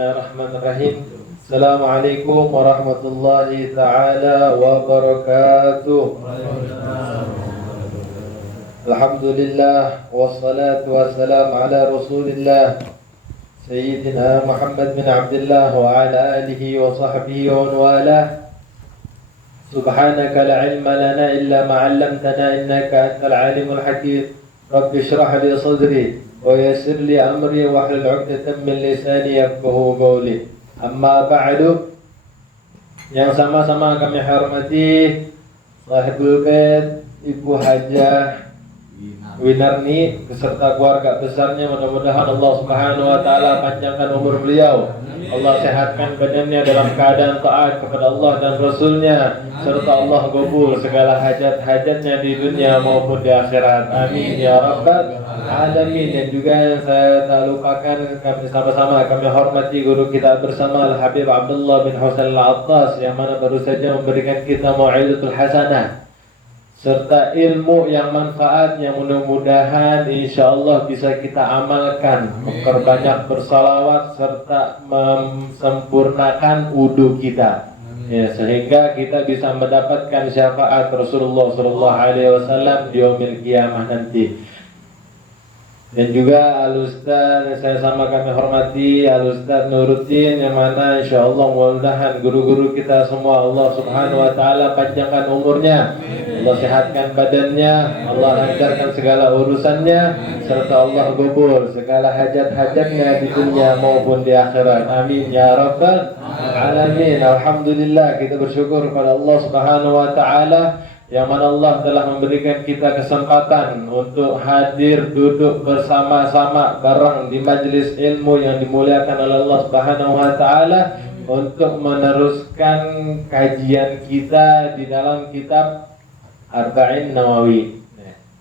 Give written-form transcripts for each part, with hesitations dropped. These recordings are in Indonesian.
Bismillahirrahmanirrahim. Assalamualaikum warahmatullahi ta'ala wabarakatuh. Alhamdulillah wassalatu wassalamu ala Rasulillah Sayyidina Muhammad bin Abdullah wa ala alihi wa sahbihi wa wala. Subhanaka la ilma lana illa ma 'allamtana innaka antal alimul hakim. Rabbi shrah li sadri wa yassir li amri wa hlul 'uqdatam min lisani yafqahu qawli. Amma ba'du. Yang sama-sama kami hormati Sahibul Bait Ibu Hajah Winarni beserta keluarga besarnya, mudah-mudahan Allah Subhanahu wa taala panjangkan umur beliau. Allah sehatkan badannya dalam keadaan taat kepada Allah dan Rasulnya, serta Allah kabul segala hajat-hajatnya di dunia maupun di akhirat. Amin ya rabbal alamin. Dan juga yang saya tak lupakan, kami sama-sama kami hormati guru kita bersama Al-Habib Abdullah bin Husain Al-Attas, yang mana baru saja memberikan kita mau'izatul hasanah serta ilmu yang manfaat, yang mudah-mudahan insyaallah bisa kita amalkan, memperbanyak bersalawat serta memsempurnakan wudu kita, ya, sehingga kita bisa mendapatkan syafaat Rasulullah SAW di yaumil qiyamah nanti. Dan juga Al-Ustaz yang saya sama kami hormati, Al-Ustaz Nuruddin, yang mana insyaallah mudah-mudahan guru-guru kita semua Allah Subhanahu wa taala panjangkan umurnya, Allah sehatkan badannya, Allah lancarkan segala urusannya, serta Allah kabul segala hajat-hajatnya di dunia maupun di akhirat. Amin ya rabbal alamin. Alhamdulillah, kita bersyukur kepada Allah Subhanahu wa taala yang mana Allah telah memberikan kita kesempatan untuk hadir duduk bersama-sama bareng di majelis ilmu yang dimuliakan oleh Allah Subhanahu wa taala untuk meneruskan kajian kita di dalam kitab Arba'in Nawawi.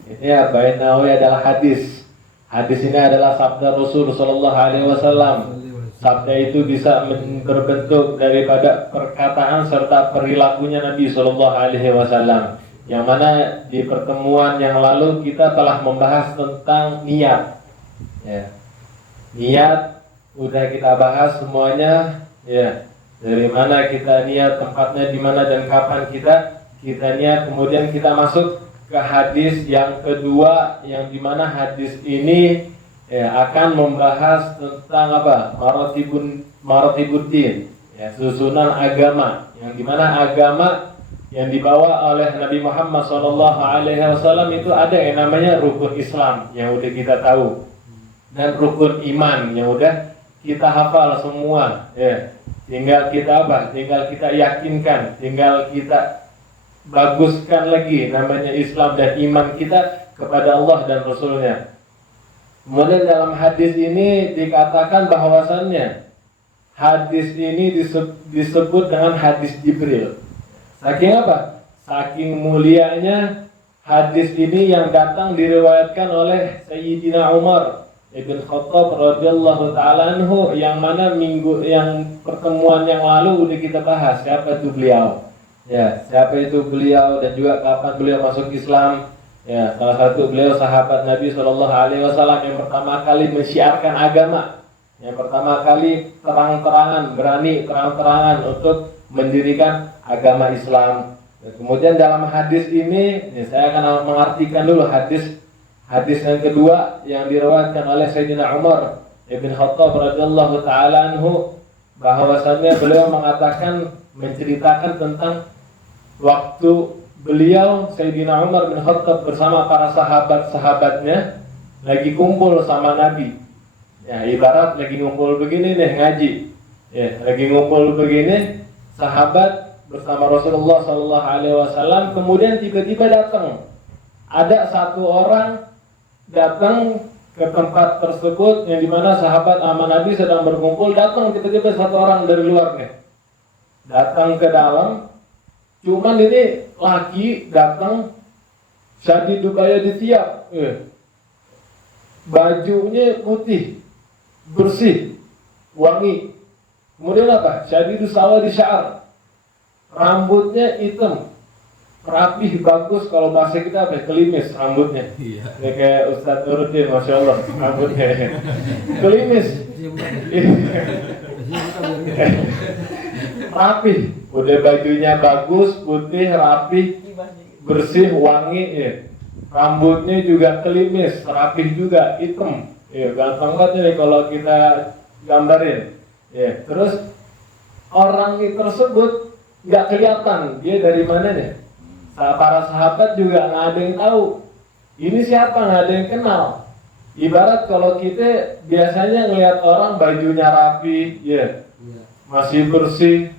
Ini Arba'in Nawawi adalah hadis. Hadis ini adalah sabda Rasul sallallahu alaihi wasallam. Sabda itu bisa berbentuk daripada perkataan serta perilakunya Nabi sallallahu alaihi wasallam. Yang mana di pertemuan yang lalu kita telah membahas tentang niat. Ya. Niat udah kita bahas semuanya, ya. Dari mana kita niat, tempatnya di mana dan kapan kita niat. Kemudian kita masuk ke hadis yang kedua, yang dimana hadis ini akan membahas tentang apa? Maratibuddin, ya, susunan agama, yang dimana agama yang dibawa oleh Nabi Muhammad SAW itu ada yang namanya rukun Islam yang udah kita tahu, dan rukun iman yang udah kita hafal semua, ya. Tinggal kita apa? Tinggal kita yakinkan, tinggal kita baguskan lagi namanya Islam dan iman kita kepada Allah dan Rasulnya. Kemudian dalam hadis ini dikatakan bahwasannya hadis ini disebut dengan hadis Jibril. Saking apa? Saking mulianya hadis ini yang datang diriwayatkan oleh Sayyidina Umar Ibn Khattab radhiyallahu ta'ala anhu, yang mana pertemuan yang lalu udah kita bahas siapa itu beliau. Ya, siapa itu beliau dan juga kapan beliau masuk Islam. Ya, salah satu beliau sahabat Nabi sallallahu alaihi wasallam yang pertama kali mensyiarkan agama, yang pertama kali berani terang-terangan untuk mendirikan agama Islam. Dan kemudian dalam hadis ini, saya akan mengartikan dulu hadis yang kedua yang diriwayatkan oleh Sayyidina Umar Ibn Khattab radhiyallahu ta'ala anhu, bahwasannya beliau menceritakan tentang waktu beliau Sayyidina Umar bin Khattab bersama para sahabat-sahabatnya lagi kumpul sama Nabi. Ya, ibarat lagi ngumpul begini nih ngaji. Ya, lagi ngumpul begini sahabat bersama Rasulullah sallallahu alaihi wasallam, kemudian tiba-tiba ada satu orang datang ke tempat tersebut yang dimana sahabat sama Nabi sedang berkumpul. Datang tiba-tiba satu orang dari luar nih, datang ke dalam. Cuman ini laki datang syadidu bayadi thiyab, bajunya putih, bersih, wangi. Kemudian apa? Syadidu sawadi sya'ar, rambutnya hitam, rapih, bagus. Kalau bahasa kita apa? Kelimis rambutnya. Iya. Ini kayak Ustadz Nuruddin, Masya Allah, rambutnya kelimis. Rapi, udah bajunya bagus, putih, rapi, bersih, wangi, ya. Rambutnya juga kelimis, rapi juga, hitam, ya. Gampang banget nih kalau kita gambarin, ya. Terus orang tersebut nggak kelihatan dia dari mana nih. Para sahabat juga nggak ada yang tahu ini siapa, nggak ada yang kenal. Ibarat kalau kita biasanya ngelihat orang bajunya rapi, ya, masih bersih,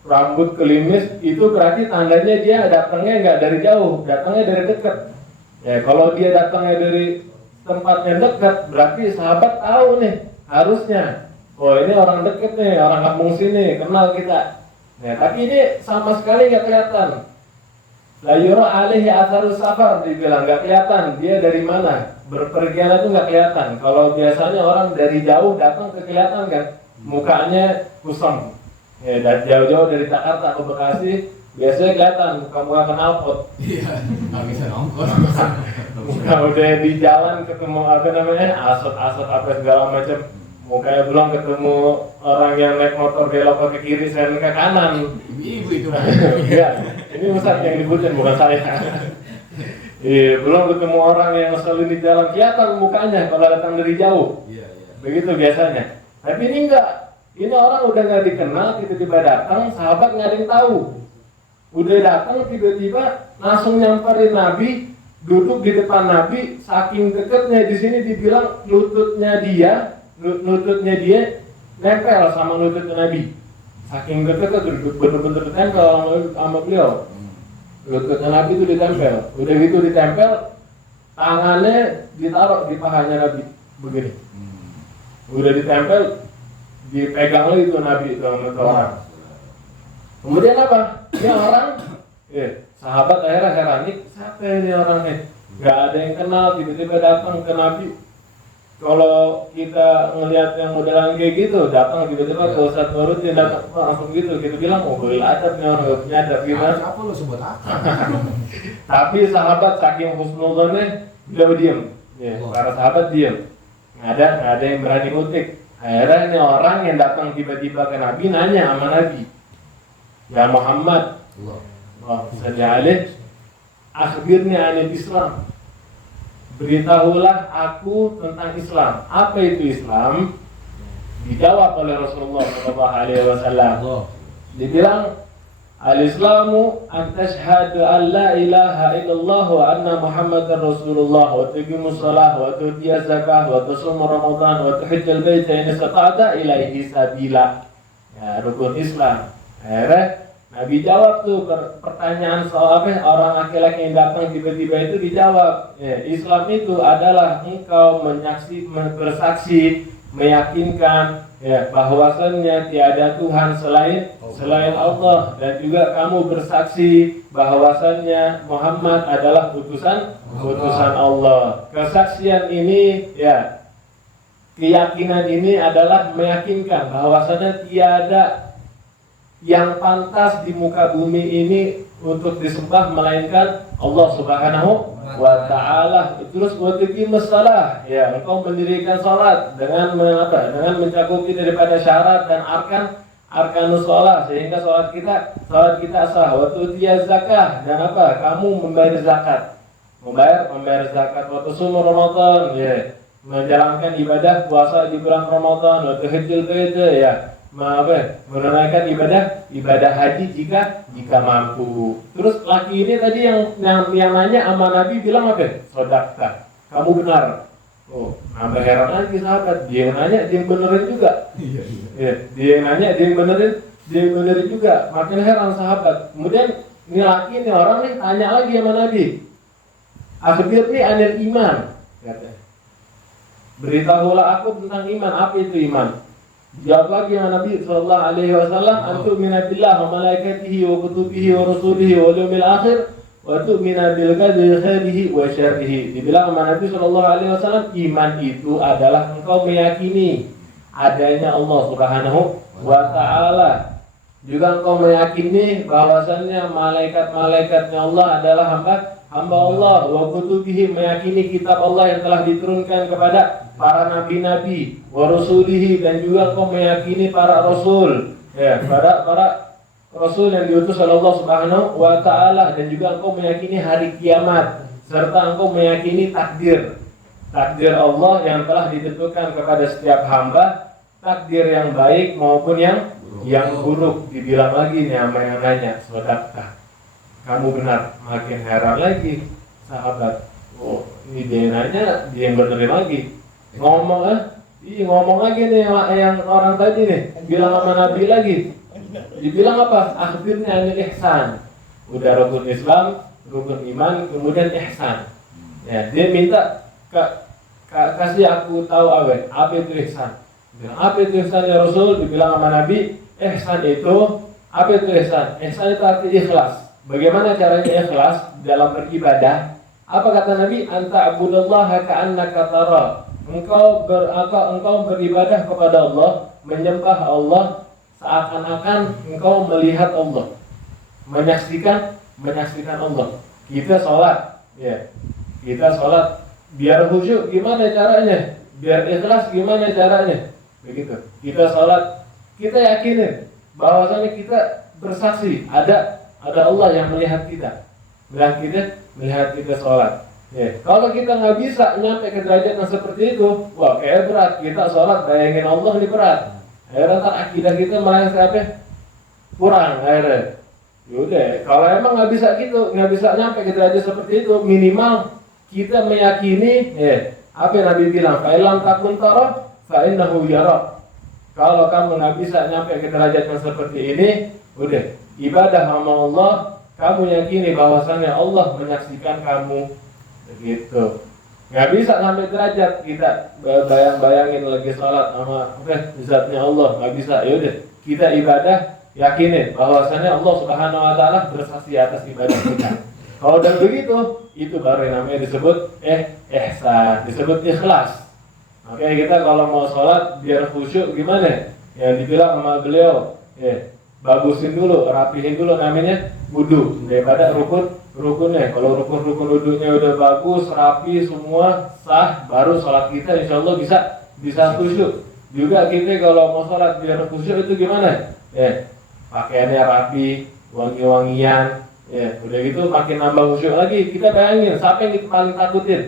rambut kelimis, itu berarti tandanya dia datangnya nggak dari jauh, datangnya dari dekat. Ya, kalau dia datangnya dari tempat yang dekat, berarti sahabat tahu nih, harusnya, oh ini orang dekat nih, orang kampung sini, kenal kita. Nah, tapi ini sama sekali nggak kelihatan. La yura alaihi atharus safar, dibilang nggak kelihatan dia dari mana, berpergian itu nggak kelihatan. Kalau biasanya orang dari jauh datang ke kelihatan kan, mukanya kusam. Ya, dari jauh-jauh dari Jakarta ke Bekasi biasanya kelihatan muka knalpot. Iya, nggak bisa nongkrong. Muka udah di jalan ketemu apa namanya asot apa segala macam. Mukanya belum ketemu orang yang naik motor belok ke kiri sen ke kanan. Ibu itu. Iya, ini Ustaz yang dibutuhin bukan saya. Iya, belum ketemu orang yang selalu di jalan kelihatan mukanya kalau datang dari jauh. Iya. Begitu biasanya. Tapi ini enggak. Ini orang udah nggak dikenal, tiba-tiba datang, sahabat nggak ada yang tahu. Udah datang tiba-tiba langsung nyamperin Nabi, duduk di depan Nabi, saking dekatnya di sini dibilang lututnya dia nempel sama lututnya Nabi. Saking dekatnya bener-bener ditempel sama beliau. Lututnya Nabi itu ditempel. Udah gitu ditempel, tangannya ditaruh di pahanya Nabi begini. Udah ditempel, dipegang lagi itu Nabi itu sama orang. Kemudian apa? Ini orang, sahabat akhirnya heran, nih siapa ini orang nih? Gak ada yang kenal, tiba-tiba datang ke Nabi. Kalau kita ngelihat yang modelan kayak gitu, datang tiba-tiba ke Ustadz Nuruddin datang langsung gitu, kita bilang boleh adab nih orang, gak punya adab gimana? Apa lo sebut apa? Tapi sahabat saking husnuzonnya beliau diam, para sahabat diam, nggak ada yang berani ngutik. Akhirnya ini orang yang datang tiba-tiba ke Nabi nanya sama Nabi, ya Muhammad, akhbirni anil Islam, beritahulah aku tentang Islam. Apa itu Islam? Dijawab oleh Rasulullah SAW. Dibilang, al-Islamu an tashhadu an la ilaha illallah wa anna Muhammadar Rasulullah wa tuqimus shalah wa tu'tiyaz zakah wa tasum Ramadan wa tuhajjal baita in istata'ta ilaihi sabila. Ya, rukun Islam. Akhirnya Nabi jawab tuh pertanyaan soal apa, orang laki-laki yang datang tiba-tiba itu dijawab, ya, Islam itu adalah engkau bersaksi, meyakinkan, ya, bahwasannya tiada Tuhan selain Allah, dan juga kamu bersaksi bahwasannya Muhammad adalah utusan Allah. Kesaksian ini, ya, keyakinan ini adalah meyakinkan bahwasannya tiada yang pantas di muka bumi ini untuk disembah melainkan Allah Subhanahu wa ta'ala. Terus waqimus shalah, ya, engkau mendirikan salat dengan mencakupi daripada syarat dan arkanus shalah sehingga salat kita sah. Wa tu'tiyaz zakah, dan apa? Kamu membayar zakat. Membayar zakat. Wa tusum Ramadan, ya, menjalankan ibadah puasa di bulan Ramadan. Wa tuhajjul baita, ya, menunaikan ibadah haji jika mampu. Terus laki ini tadi yang nanya sama Nabi bilang apa? Sodakta, kamu benar. Oh, nambah heran lagi sahabat. Dia yang nanya, dia yang benerin juga. Iya. Dia yang nanya, dia yang benerin juga. Makin heran sahabat. Kemudian ini laki ini orang nih tanya lagi sama Nabi. Akhbirni anil iman, katanya. Beritahulah aku tentang iman. Apa itu iman? Jawab lagi sama Nabi sallallahu alaihi wasallam, "Antu'mina billah wa malaikatihi wa kutubihi wa rusulihi wal yawmil akhir wa tu'mina bil qadri khairihi wa syarrihi." Dibilang sama Nabi sallallahu alaihi wasallam, iman itu adalah engkau meyakini adanya Allah Subhanahu wa ta'ala. Juga engkau meyakini bahwasannya malaikat-malaikatnya Allah adalah hamba Allah, wa kutubihi, meyakini kitab Allah yang telah diturunkan kepada para nabi-nabi, wa rusulihi, dan juga engkau meyakini para rasul, ya, para rasul yang diutus oleh Allah Subhanahu wa taala, dan juga engkau meyakini hari kiamat, serta engkau meyakini takdir Allah yang telah ditentukan kepada setiap hamba, takdir yang baik maupun yang buruk. Dibilang lagi nih sama yang nanya, sedekah. Kamu benar. Makin heran lagi sahabat. Oh, ini dia nanya, dia yang benerin lagi. Ngomong lagi nih yang orang tadi nih, bilang sama Nabi lagi. Dibilang apa? Akhirnya anil ihsan. Udah rukun Islam, rukun iman, kemudian ihsan. Ya, dia minta kasih aku tahu apa itu ihsan. Bilang, apa itu ihsan ya Rasul? Dibilang sama Nabi, ihsan itu apa itu ihsan? Ihsan itu arti ikhlas. Bagaimana caranya ikhlas dalam beribadah? Apa kata Nabi? Anta abudallaha ka'annaka tara. Engkau beribadah kepada Allah, menyembah Allah seakan-akan engkau melihat Allah, menyaksikan Allah. Kita sholat, ya, kita sholat biar khusyuk gimana caranya? Biar ikhlas gimana caranya? Begitu. Kita sholat, kita yakinin bahwasanya kita bersaksi ada Allah yang melihat kita, melihat kita sholat. Ya. Kalau kita nggak bisa nyampe ke derajat yang seperti itu, wah kayak berat. Kita sholat bayangin Allah ini berat. Akhirnya ntar akidah kita malah sampai kurang akhirnya. Yaudah, kalau emang nggak bisa gitu, nggak bisa nyampe ke derajat seperti itu, minimal kita meyakini, ya, apa yang Nabi bilang, fa'ilam takun taro, fa'innahu yara. Kalau kamu nggak bisa nyampe ke derajat yang seperti ini, udah ibadah sama Allah, kamu yakini bahwasannya Allah menyaksikan kamu. Begitu. Nggak bisa sampai derajat kita bayangin lagi sholat sama zatnya Allah, nggak bisa. Yaudah, kita ibadah yakinin bahwasannya Allah Subhanahu wa taala bersaksi atas ibadah kita. Kalau udah begitu, itu baru yang namanya disebut ihsan, disebut ikhlas. Makanya kita kalau mau sholat biar khusyuk gimana? Yang dibilang sama beliau, bagusin dulu, rapihin dulu namanya wudu daripada rukunnya. Kalau rukun wudunya udah bagus, rapi semua sah, baru sholat kita insya Allah bisa khusyuk. Juga kita kalau mau sholat biar khusyuk itu gimana? Pakaiannya rapi, wangi-wangian, udah gitu makin nambah khusyuk lagi. Kita bayangin siapa yang kita paling takutin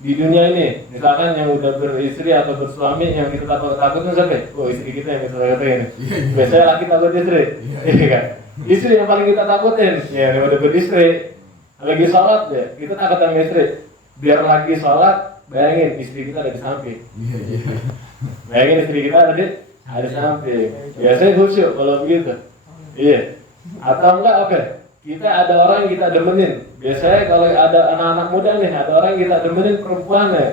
di dunia ini? Misalkan yang udah beristri atau bersuami, yang kita takutin siapa? Oh, istri kita yang kita takutin. Biasanya laki takut istri, iya kan? Istri yang paling kita takutin, ya yang udah beristri. Lagi sholat ya, kita takut sama istri. Biar lagi sholat, bayangin istri kita ada di samping. Bayangin istri kita ada di samping. Biasanya khusyuk kalau begitu. Iya. Atau enggak kita ada orang yang kita demenin. Biasanya kalau ada anak-anak muda nih, ada orang yang kita demenin perempuannya.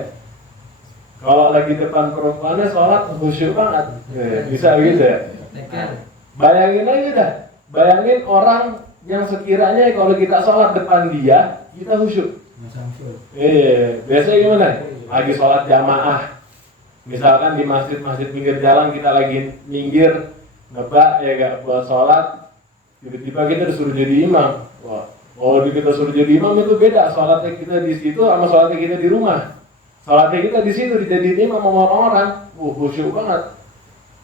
Kalau lagi depan perempuannya sholat khusyuk banget. Bisa gitu ya. Bayangin aja dah. Bayangin orang yang sekiranya kalau kita sholat depan dia, kita khusyuk. Biasanya gimana? Lagi sholat jamaah, misalkan di masjid pinggir jalan kita lagi minggir, ngebak ya gak buat sholat, tiba-tiba kita disuruh jadi imam. Wah, kalau kita suruh jadi imam itu beda. Sholatnya kita di situ sama sholatnya kita di rumah. Sholatnya kita di situ dijadiin imam sama orang-orang, khusyuk banget.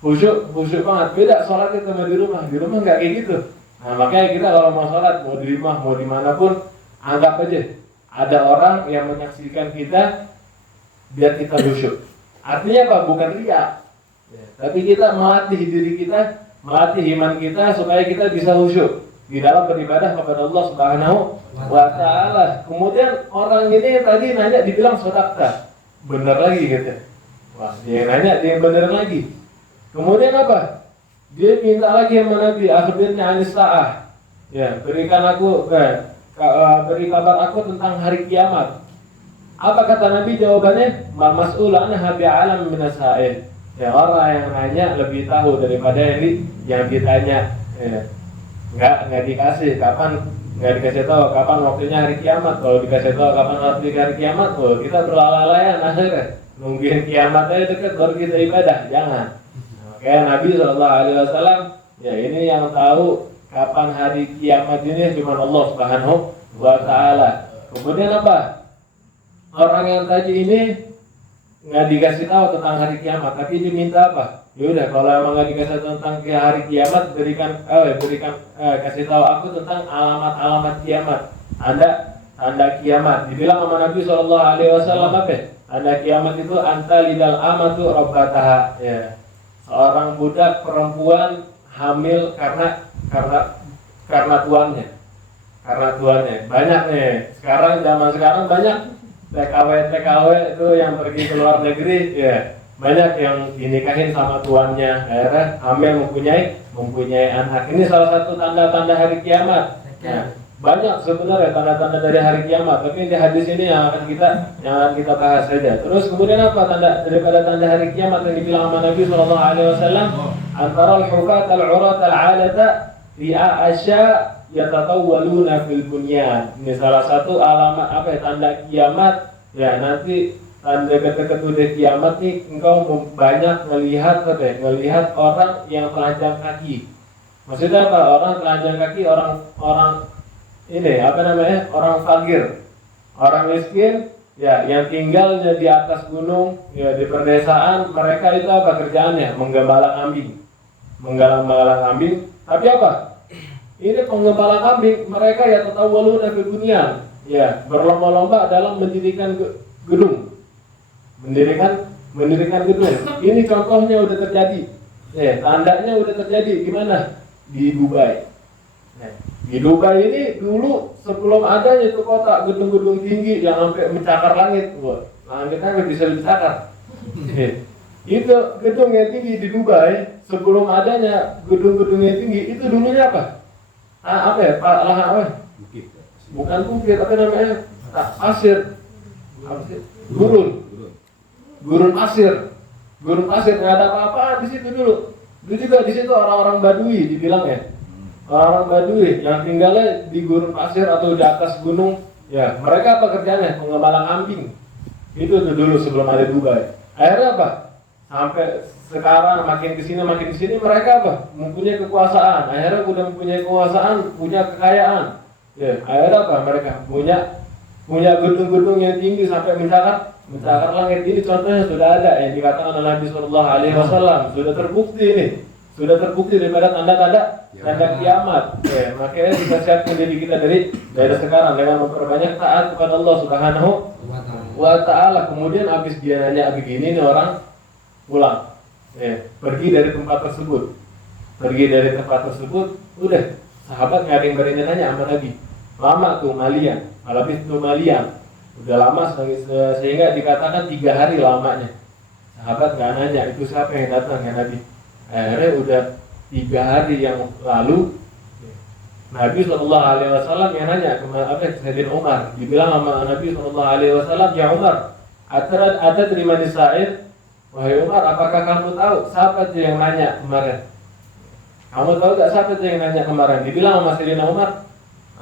Khusyuk banget. Beda sholatnya sama di rumah. Di rumah nggak kayak gitu. Nah makanya kita kalau mau sholat, mau di rumah, mau dimanapun, anggap aja ada orang yang menyaksikan kita biar kita khusyuk. Artinya apa? Bukan riya, tapi kita melatih diri kita, melatih iman kita supaya kita bisa khusyuk di dalam beribadah kepada Allah Subhanahu wa taala. Kemudian orang ini tadi nanya dibilang sedekah. Bener lagi gitu. Wah, dia nanya dia bener lagi. Kemudian apa? Dia minta lagi sama Nabi, akhirnya anis sa'ah. Ya, beri kabar aku tentang hari kiamat. Apa kata Nabi jawabannya? Ma mas'ul anha bi'alam minas sa'il. Ya, orang yang nanya lebih tahu daripada yang ditanya. Ya. Enggak dikasih enggak dikasih tahu kapan waktunya hari kiamat. Kalau dikasih tahu kapan waktunya hari kiamat, kita berlalai-lalayan akhirnya. Nungguin kiamat aja dekat baru kita ibadah. Jangan. Kayak Nabi SAW, ya ini yang tahu kapan hari kiamat ini cuma Allah Subhanahu wa taala. Kemudian apa? Orang yang tadi ini nggak dikasih tahu tentang hari kiamat, tapi diminta apa? Ya udah, kalau emang nggak dikasih tahu tentang hari kiamat, kasih tahu aku tentang alamat-alamat kiamat. Tanda kiamat. Dibilang sama Nabi SAW apa? Tanda kiamat itu anta lidal amatu rabbataha. Ya. Seorang budak perempuan hamil karena tuannya. Karena tuannya. Banyak nih. Zaman sekarang banyak TKW itu yang pergi ke luar negeri, ya banyak yang dinikahin sama tuannya, akhirnya hamil mempunyai anak. Ini salah satu tanda-tanda hari kiamat. Nah, banyak sebenarnya tanda-tanda dari hari kiamat, tapi di hadis ini yang akan kita bahas saja. Terus kemudian apa daripada tanda hari kiamat yang dibilang sama Nabi SAW? Antara al-hufat al-urat al-alata ri'a asya yatatawwaluna fil bunyan. Ini salah satu alamat tanda kiamat. Ya, nanti tanda dekat-dekat udah kiamat nih, engkau banyak ngelihat orang yang telanjang kaki. Maksudnya apa? Orang telanjang kaki, orang ini orang fakir, orang miskin, ya yang tinggalnya di atas gunung, ya di perdesaan. Mereka itu apa kerjaannya? Menggembala kambing. Tapi apa? Ini penggembala kambing, mereka ya tatawwaluna fil bunyan, ya berlomba-lomba dalam mendirikan gedung. Mendirikan gedung. Ini contohnya udah terjadi. Ya, tandanya udah terjadi. Gimana? Di Dubai. Nah, di Dubai ini dulu sebelum adanya itu kota gedung-gedung tinggi yang sampai mencakar langit. Wah, langitnya bisa dicakar. Itu gedung yang tinggi di Dubai, sebelum adanya gedung-gedung yang tinggi, itu dulunya apa? Lahan apa? Bukit. Bukan bukit, pasir. Gurun pasir. Gurun pasir, nggak ada apa-apa di situ dulu. Dulu juga di situ orang-orang Badui dibilang ya. Orang-orang Badui yang tinggalnya di gurun pasir atau di atas gunung, ya mereka apa kerjanya? Penggembala kambing. Itu tuh dulu sebelum ada Dubai. Akhirnya apa? Sampai sekarang makin kesini mereka apa? Mempunyai kekuasaan. Akhirnya udah mempunyai kekuasaan, punya kekayaan. Ya, akhirnya apa? Mereka punya gedung-gedung yang tinggi sampai mencakar langit. Ini contohnya sudah ada yang dikatakan oleh Nabi SAW. Sudah terbukti daripada tanda kiamat. Ya, makanya kita siapkan diri kita dari sekarang dengan memperbanyak taat kepada Allah Subhanahu wa Ta'ala. Kemudian habis dia nanya begini, nih orang pulang, pergi dari tempat tersebut, udah sahabat nggak ada yang berani nanya sama Nabi. Lama tuh malian, udah lama sehingga dikatakan 3 hari lamanya. Sahabat nggak nanya itu siapa yang datang ya Nabi. Akhirnya udah 3 hari yang lalu, Nabi SAW yang nanya ke Sayyidina Umar. Dibilang sama Nabi SAW, ya Umar, ada terima di Sa'id. Wahai Umar, apakah kamu tahu siapa itu yang nanya kemarin? Kamu tahu gak siapa itu yang nanya kemarin? Dibilang sama Sayyidina Umar,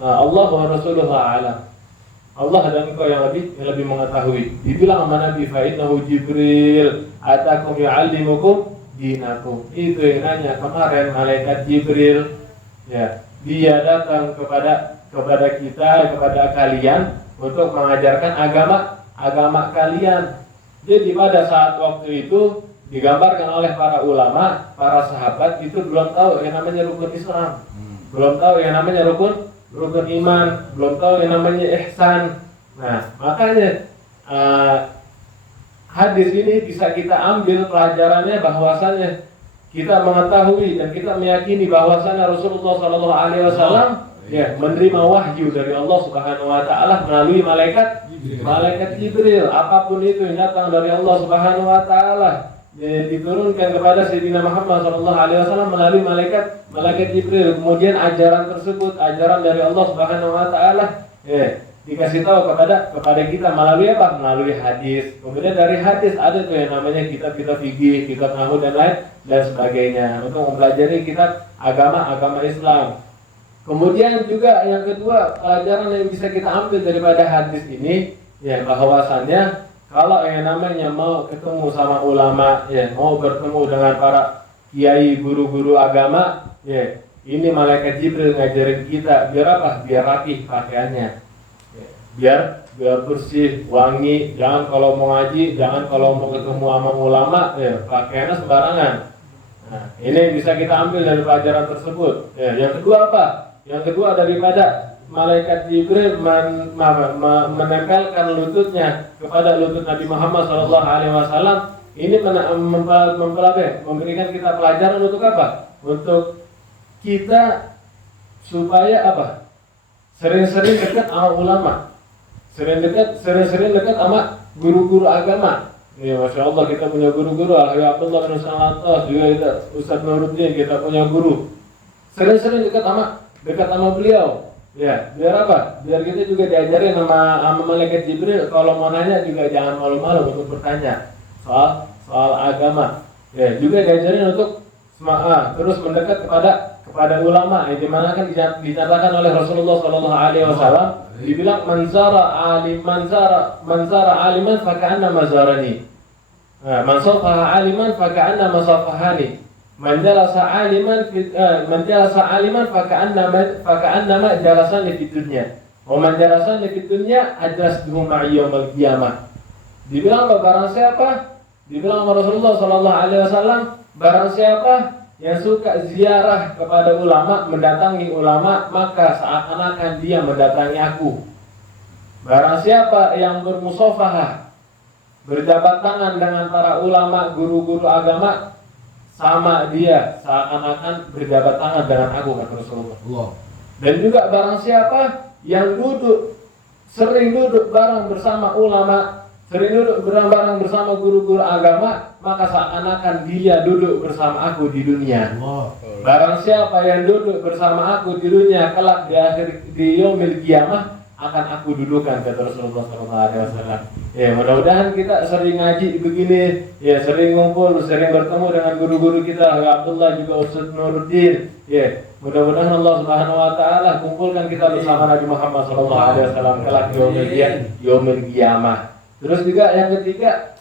Allah wa Rasulullah a'lam. Allah dan engkau yang lebih mengetahui. Dibilang sama Nabi, fa innahu Jibril atakum yu'allimukum dinakum. Itu yang nanya kemarin malaikat Jibril. Ya, dia datang kepada kita, kepada kalian untuk mengajarkan agama kalian. Jadi pada saat waktu itu digambarkan oleh para ulama, para sahabat itu belum tahu yang namanya rukun Islam, belum tahu yang namanya rukun iman, belum tahu yang namanya ihsan. Nah, makanya hadis ini bisa kita ambil pelajarannya bahwasannya kita mengetahui dan kita meyakini bahwasannya Rasulullah SAW menerima wahyu dari Allah Subhanahu wa Ta'ala melalui malaikat Jibril. Apapun itu yang datang dari Allah Subhanahu wa Ta'ala diturunkan kepada Sayyidina Muhammad SAW melalui malaikat Jibril. Kemudian ajaran tersebut, ajaran dari Allah Subhanahu wa Ta'ala dikasih tahu kepada kita melalui apa? Melalui hadis. Kemudian dari hadis ada tuh yang namanya kitab fikih, kitab nahwu dan sebagainya untuk mempelajari kitab agama Islam. Kemudian juga yang kedua, pelajaran yang bisa kita ambil daripada hadis ini, ya bahwasannya kalau yang namanya mau ketemu sama ulama, ya mau bertemu dengan para kiai, guru-guru agama, ya ini malaikat Jibril ngajarin kita biar apa? Biar rapih pakaiannya. Ya. biar bersih, wangi. Jangan kalau mau ngaji, jangan kalau mau ketemu sama ulama, ya pakaiannya sembarangan. Nah, ini bisa kita ambil dari pelajaran tersebut. Ya, yang kedua apa? Yang kedua daripada malaikat Jibril menempelkan lututnya kepada lutut Nabi Muhammad SAW, ini memberikan kita pelajaran untuk apa? Untuk kita supaya apa? Sering-sering dekat sama ulama, sering-sering dekat sama guru-guru agama. Ya, Masya Allah, kita punya guru-guru. Alhamdulillah Abdullah bin Salatos, juga kita Ustaz Nuruddin, kita punya guru. Sering-sering dekat sama beliau. Ya, biar apa? Biar kita juga diajarin sama malaikat Jibril, kalau mau nanya juga jangan malu-malu untuk bertanya soal agama. Ya, juga diajarin untuk terus mendekat kepada ulama. Dimana kan dinyatakan oleh Rasulullah SAW, dibilang manzara aliman faka'anna mazarani. Man safaha aliman faka'anna masafahani. Man jalasa aliman faka'anna jalasani fid dunya. Wa man jalasani fid dunya ajlasduhu ma'i yaumil qiyamah. Dibilang barang siapa? Dibilang Rasulullah SAW, barang siapa yang suka ziarah kepada ulama, mendatangi ulama, maka seakan-akan dia mendatangi aku. Barang siapa yang bermusafahah, berjabat tangan dengan para ulama, guru-guru agama, sama dia seakan-akan berjabat tangan dengan aku, kata Rasulullah. Dan juga barang siapa yang sering duduk bareng bersama ulama, sering duduk bareng bersama guru-guru agama, maka seakan-akan dia duduk bersama aku di dunia. Barang siapa yang duduk bersama aku di dunia, kelak di yaumil qiyamah akan aku dudukan, kata Rasulullah SAW. Ya, mudah-mudahan kita sering ngaji begini, ya sering ngumpul, sering bertemu dengan guru-guru kita, Abdullah juga Ustaz Nuruddin. Ya, mudah-mudahan Allah Subhanahu Wa Taala kumpulkan kita bersama Nabi Muhammad SAW kelak di yaumil qiyamah. Terus juga yang ketiga,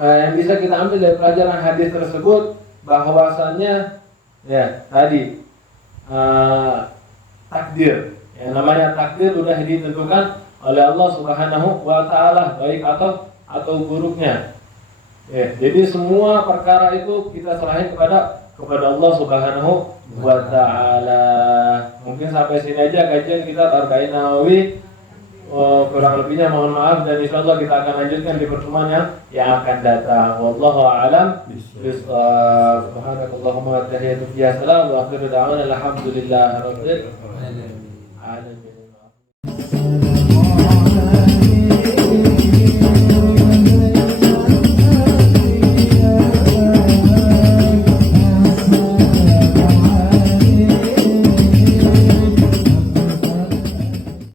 yang bisa kita ambil dari pelajaran hadis tersebut, bahwasannya ya tadi takdir. Yang namanya takdir sudah ditentukan oleh Allah Subhanahu wa Ta'ala, baik atau buruknya. Ya, jadi semua perkara itu kita serahin kepada Allah Subhanahu wa Ta'ala. Mungkin sampai sini aja kajian kita Arba'in Nawawi. Kurang lebihnya mohon maaf, dan insyaallah kita akan lanjutkan di pertemuan yang akan datang. Wallahu a'lam bishawab. Subhanakallahumma wa bihamdika, salam wa akhiru da'wana alhamdulillahi rabbil alamin.